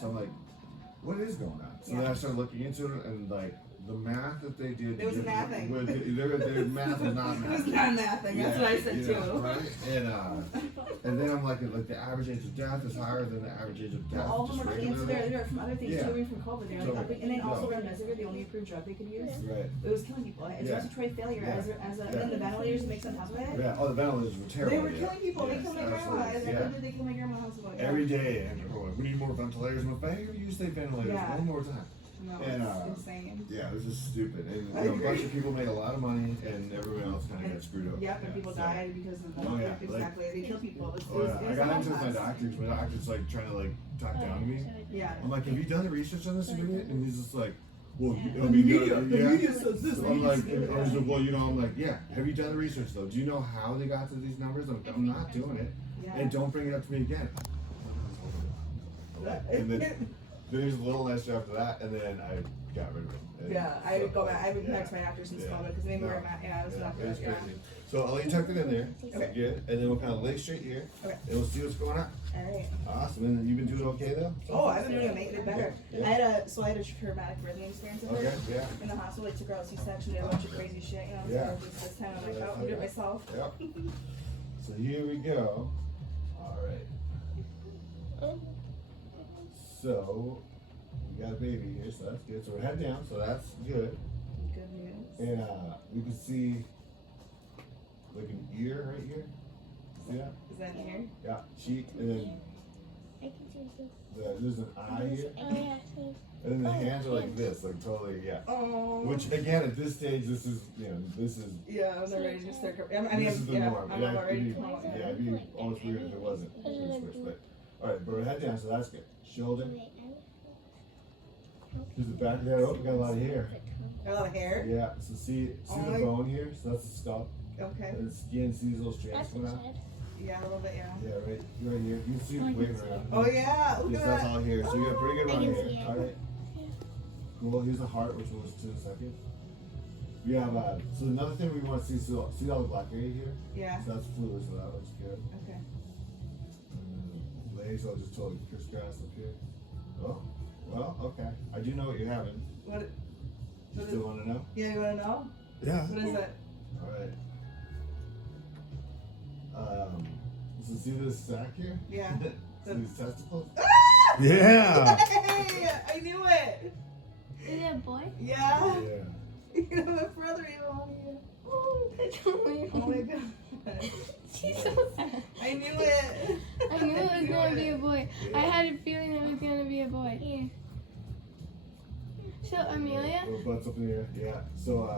So I'm like, what is going on? So then I started looking into it, and like the math that they did. It was mathing. Their math was not mathing. It was not mathing. That's what I said too. Right? And then I'm like the average age of death is higher than the average age of death. Well, all of them were cancer. They were from other things too, from COVID. They were So, and then also remdesivir, the only approved drug they could use. Right. It was killing people. It's respiratory failure and then the ventilators that make some house with it. Yeah. Oh, the ventilators were terrible. They were killing people. They killed my grandma. They killed my grandma in the hospital. Every day, and we're like, we need more ventilators. I'm like, hey, you say ventilators one more time. No, and, it's insane. Yeah, it was just stupid. And a bunch of people made a lot of money, and everyone else kind of got screwed up. Yep, and people died because of that. Exactly. They kill people. I got into my doctors. My doctor's like trying to like talk down to me. Yeah. I'm like, have you done the research on this? And he's just like, well, the media says this. I'm like, well, I'm like, yeah. Have you done the research though? Do you know how they got to these numbers? I'm not doing it. Yeah. And don't bring it up to me again. And then there's a little extra after that, and then I got rid of it. I would go back. I haven't been back to my doctor since COVID because they were it was not good. Crazy. So I'll let you tuck it in there. Okay. Good. And then we'll kind of lay straight here. Okay. And we'll see what's going on. Alright. Awesome. And you've been doing okay though? Oh, I've been doing amazing. Better. Yeah. I had a traumatic birthing experience with her. Yeah. In the hospital, they took her out C-section, did a bunch of crazy shit, So this time I'm like, I'll do it myself. Yep. So here we go. Alright. So we got a baby here, so that's good. So we're head down, so that's good. Good news. And we can see like an ear right here. See that? Is that an ear? Yeah, cheek, and then there's an eye here. And then the hands are like this, like totally, Oh. Which again, at this stage, this is. Yeah, I was already just there. This is the norm. I'm already. It'd be almost weird if it wasn't. But all right, but we're head down, so that's good. Shoulder. Here's the back of the head. Oh, we got a lot of hair. A lot of hair? Yeah, so see the bone here? So that's the scalp. Okay. And the skin, see these little strands coming out? Yeah, a little bit, yeah. Yeah, right here. You can see it waving around. Oh, yeah. Look yes, at that's that. all here. So you got a pretty good run here. All right. Cool. Here's the heart, which we'll listen to in a second. We have, so another thing we want to see, so see all the black area here? Yeah. So that's fluid, so that looks good. Okay. Legs, I'll just totally crisscross up here. Oh, well, okay. I do know what you're having. What? You still want to know? Yeah, you want to know? Yeah. What is it? All right. So see this sack here? Yeah. See these testicles? Ah! Yeah. Hey, I knew it. Is it a boy? Yeah. Yeah. You know, my brother even on you. Oh, Oh my god. She's so sad. I knew it. I knew it was going to be a boy. I had a feeling it was going to be a boy. Here. So, Amelia? Little butts up in the air. Yeah. So,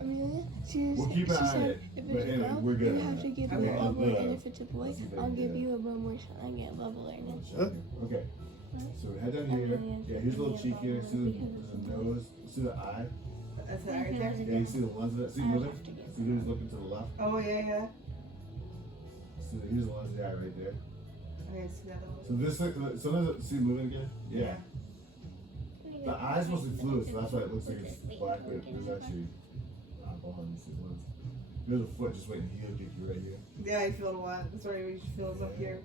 Amelia, we'll keep an eye on it. If But it's a anyway, girl, we're good. you have to give me a bubble, and if it's a boy, I'll give you a bubble, so I get a bubble right now. Okay. So head down here. Yeah, here's a little cheek here. See the nose. See the eye. That's it right there. Yeah, you see the lens of it. See moving. See who's looking to the left. Oh yeah. So here's the lens of the eye right there. Okay, see that little. So this, sometimes see moving again. Yeah. The eye's mostly fluid, so that's why it looks like it's black, but there's actually alcohol in the lens. There's a foot just waiting to heel kick you right here. Yeah, I feel it a lot. That's why we feel it up here.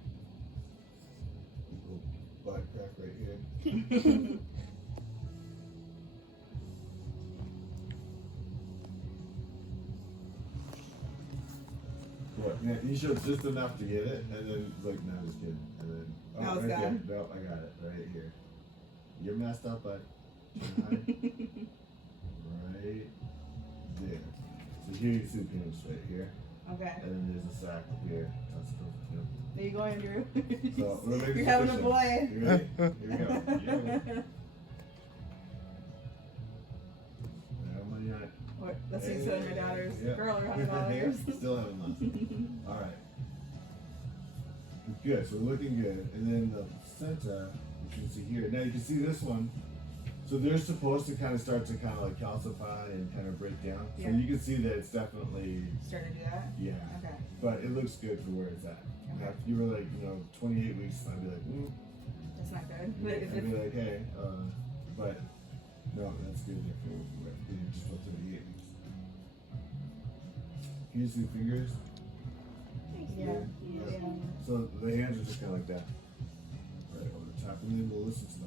Little black crack right here. What? Yeah, you showed just enough to get it, and then like, no, just kidding, and then Now it's right gone. there. No, I got it right here. You're messed up, but right there. So here you see the penis right here, Okay. and then there's a sack up here. That's cool. Yep. There you go, Andrew. So we're gonna make You're it having a official. boy. You ready? Here we go. Yeah. That's what you said to my daughters. Yeah. Girl, you're $100. Still haven't lost it. All right. Good. So we're looking good. And then the center, which you can see here. Now you can see this one. So they're supposed to kind of start to kind of like calcify and kind of break down. So Yeah. you can see that it's definitely. Starting to do that? Yeah. Okay. But it looks good for where it's at. Okay. If you were like, 28 weeks, I'd be like, That's not good. Yeah, I'd be like, hey, but no, that's good for being just up to the 8 weeks. Can you see the fingers? Yeah. So the hands are just kind of like that. Right over the top. And then we'll listen to the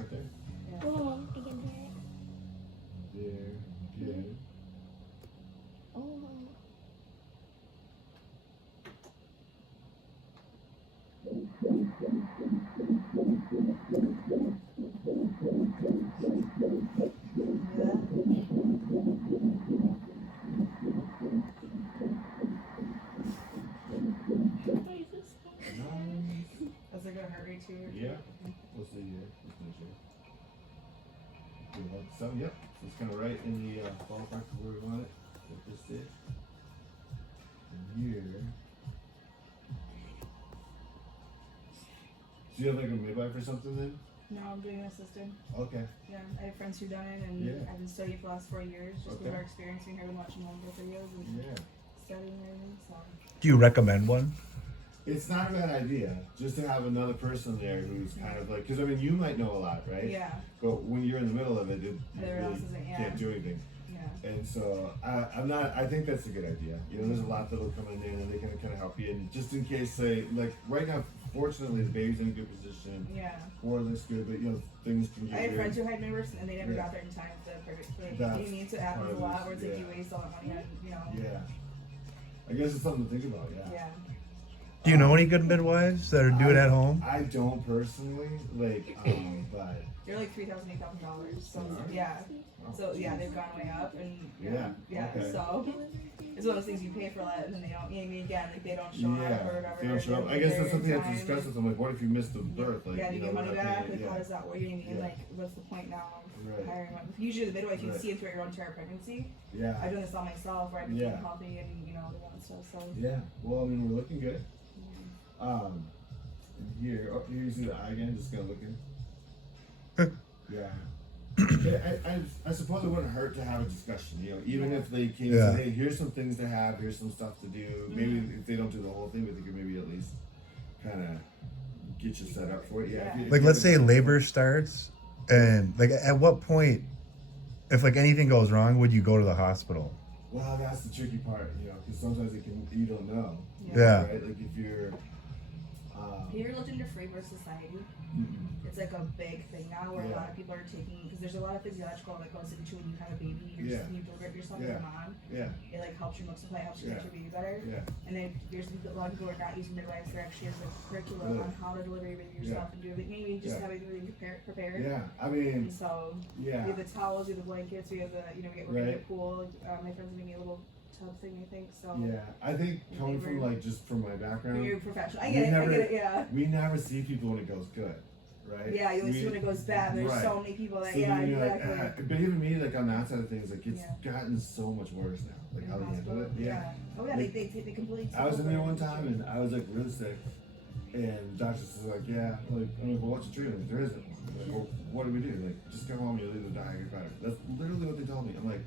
right there. Whoa, I can hear it. There. Good. Oh. Nice. Is it gonna hurt you too? Yeah. We'll see here. Let's finish here. Good luck. So, yep. So it's kind of right in the ballpark of where we want it. Like this is. And here. Do you have like a midwife or something then? No, I'm doing an assistant. Okay. Yeah, I have friends who've done it, and Yeah. I've been studying for the last 4 years, just Okay. with our experience being here and watching home birth videos and Yeah. studying and everything. So Do you recommend one? It's not a bad idea just to have another person there who's kind of like, because I mean, you might know a lot, right? yeah, But when you're in the middle of it, you Everyone really else isn't, yeah. can't do anything. yeah, And so I think that's a good idea. You know, there's a lot that'll come in there and they can kind of help you. And just in case, say, like right now, fortunately, the baby's in a good position. yeah. War looks good, but you know, things can get I had weird. friends who had midwives and they never Yeah. got there in time for the perfect. Like, That's you need to happen part a of lot, this, where it's like yeah. you waste all that money on, you know. Yeah. I guess it's something to think about, yeah. Yeah. Do you know any good midwives that are doing it at home? I don't personally, like, but They're like $3,000, $8,000. So Alright. yeah. oh, So yeah, they've gone way up and Yeah, yeah. okay. So it's one of those things you pay for that and then they don't. You know what I mean? Again, like they don't show up or yeah, whatever. they don't show up. I they're guess there that's something I have to in discuss time. with them. Like, what if you missed the birth? Like, Yeah, do you get we're money not back? paying it, Like, how yeah. does that work? You know what I mean? Yeah. Like, what's the point now of Right. hiring one? Usually the midwife, you can Right. see it throughout your entire pregnancy. Yeah. I've done this all myself, where I became Yeah. healthy and, you know, all that stuff. So, Yeah. Well, I mean, we're looking good. And here, oh, here you see the eye again, just kind of looking. Yeah. I suppose it wouldn't hurt to have a discussion, you know, even if they came Yeah. and said, hey, here's some things to have, here's some stuff to do. Maybe if they don't do the whole thing, but they could maybe at least kind of get you set up for it. Yeah. if you- Like, if let's you- say labor starts, and like, at what point, if like anything goes wrong, would you go to the hospital? Well, that's the tricky part, you know, because sometimes you don't know. Yeah. Right? Like if you're. Have you ever looked into Free Birth Society? Mm-mm. It's like a big thing now where a Yeah. lot of people are taking, because there's a lot of physiological that goes into when you have a baby, Yeah. you deliver yourself Yeah. as a mom. Yeah. It like helps your milk supply, helps you Yeah. get your baby better. Yeah. And then there's a lot of people who are not using midwives. There actually is a curriculum Really? on how to deliver your baby yourself and do it. Maybe just Yeah. having everything prepared. Yeah. I And mean, so yeah. we have the towels, we have the blankets, we have the, you know, we're Right. in the pool. My friends gave me a little tub thing, I think. So Yeah. I think coming from like just from my background, you're professional. I We get it. never- I get it. Yeah. we never see people when it goes good, right? Yeah, you always see We- when it goes bad. There's right. so many people that, So yeah, then you're exactly. like, but even me, like on that side of things, like it's Yeah. gotten so much worse now. Like In how the they handle it. hospital. Yeah. Oh yeah, Like, they completely. I was in there one time and I was like really sick, and the doctor was like, yeah, like I'm like, well, what's your treatment? There isn't one. I'm like, well, what do we do? Like, just come home and you leave to die. You're better. That's literally what they told me. I'm like,